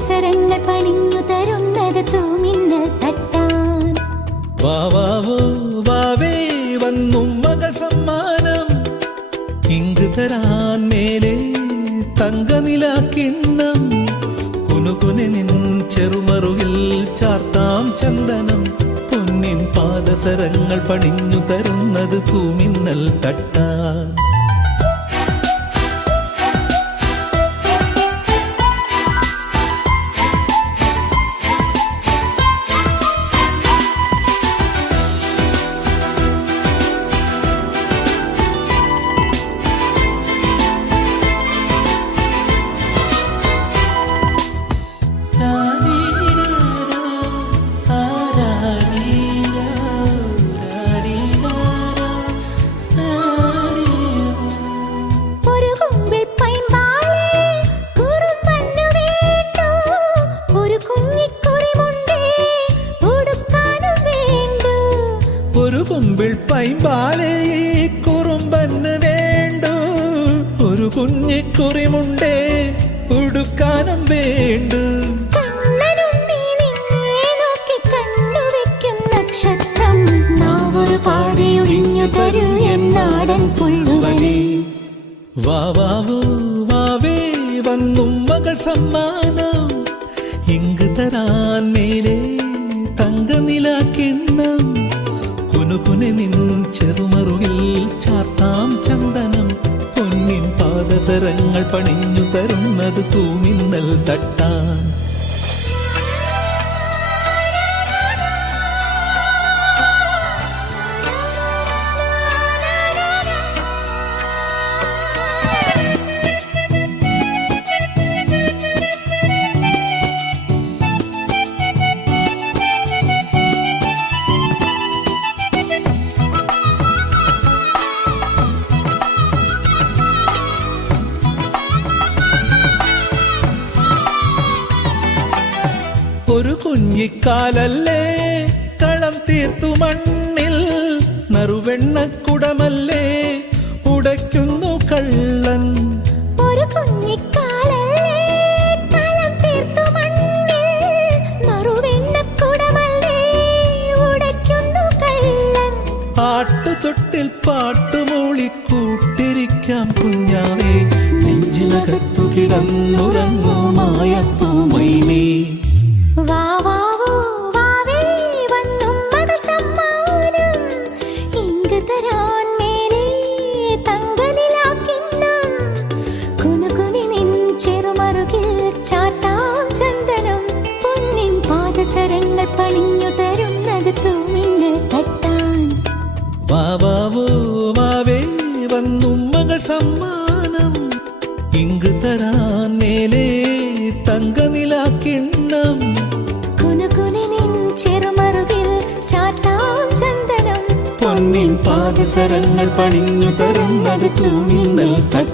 പാദസരങ്ങൾ പണിഞ്ഞു തരുന്നത് തൂമിന്നൽ തട്ടാൻ. വാവാവോ വാവേ വന്നു മകൾ സമ്മാനം, ഇങ്ക് തരാൻ മേലെ തങ്കനിലാക്കിണ്ണം. കുനുകുനെ നിൻ ചെറുമറുകിൽ ചാർത്താം ചന്ദനം, പൊന്നിൻ പാദസരങ്ങൾ പണിഞ്ഞു തരുന്നത് തൂമിന്നൽ തട്ടാൻ. ഒരു കുമ്പിൾ പൈമ്പാലേ കുറുമ്പന് വേണ്ടു, ഒരു കുഞ്ഞിക്കുറിമുണ്ടേ ഉടുക്കാനും വേണ്ടു. നക്ഷത്രം നാവൊരു പാടിയൊഴിഞ്ഞു തരൂ എന്നാടൻ പുള്ളുവനെ. വാവാവോ വാവേ വന്നു മകൾ സമ്മാനം, ഇങ്ക് തരാൻ മേലെ തങ്കനിലാക്കിണ്ണം. കുനുകുനെ നിൻ ചെറുമറുകിൽ ചാർത്താം ചന്ദനം, പൊന്നിൻ പാദസരങ്ങൾ പണിഞ്ഞു തരുന്നത് തൂമിന്നൽ തട്ടാൻ. ഒരു കുഞ്ഞിക്കാലല്ലേ കളം തീർത്തു മണ്ണിൽ, നറുവെണ്ണക്കുടമല്ലേ ഉടയ്ക്കുന്നു കള്ളൻ. ഒരു കുഞ്ഞിക്കാലല്ലേ കളം തീർത്തു മണ്ണിൽ, നറുവെണ്ണക്കുടമല്ലേ ഉടയ്ക്കുന്നു കള്ളൻ. ആട്ടുതൊട്ടിൽ പാട്ടുമൂളി കൂട്ടിരിക്കാം കുഞ്ഞാവേ, നെഞ്ചിനകത്തു കിടന്നുറങ്ങൂ മായപ്പൂമൈനേ. വാവാവോ വാവേ വന്നു മകൾ സമ്മാനം, ഇങ്ക് തരാൻ മേലെ തങ്കനിലാക്കിണ്ണം. കുനുകുനി നിൻ ചെറുമറുകിൽ ചാർത്താം ചന്ദനം, പൊന്നിൻ പാദസരങ്ങൾ പണിഞ്ഞു തരുന്നത് തൂമിന്നൽ തട്ടാൻ. വാവാവോ വാവേ വന്നു മകൾ സമ്മാനം, ഇങ്ക് തരാൻ മേലെ തങ്കനിലാക്കിണ്ണം. കുനുകുനി നിൻ ചെറുമറുകിൽ ചാർത്താം ചന്ദനം, പൊന്നിൻ പാദസരങ്ങൾ പണിഞ്ഞു തരുന്നത് തൂമിന്നൽ തട്ടാൻ.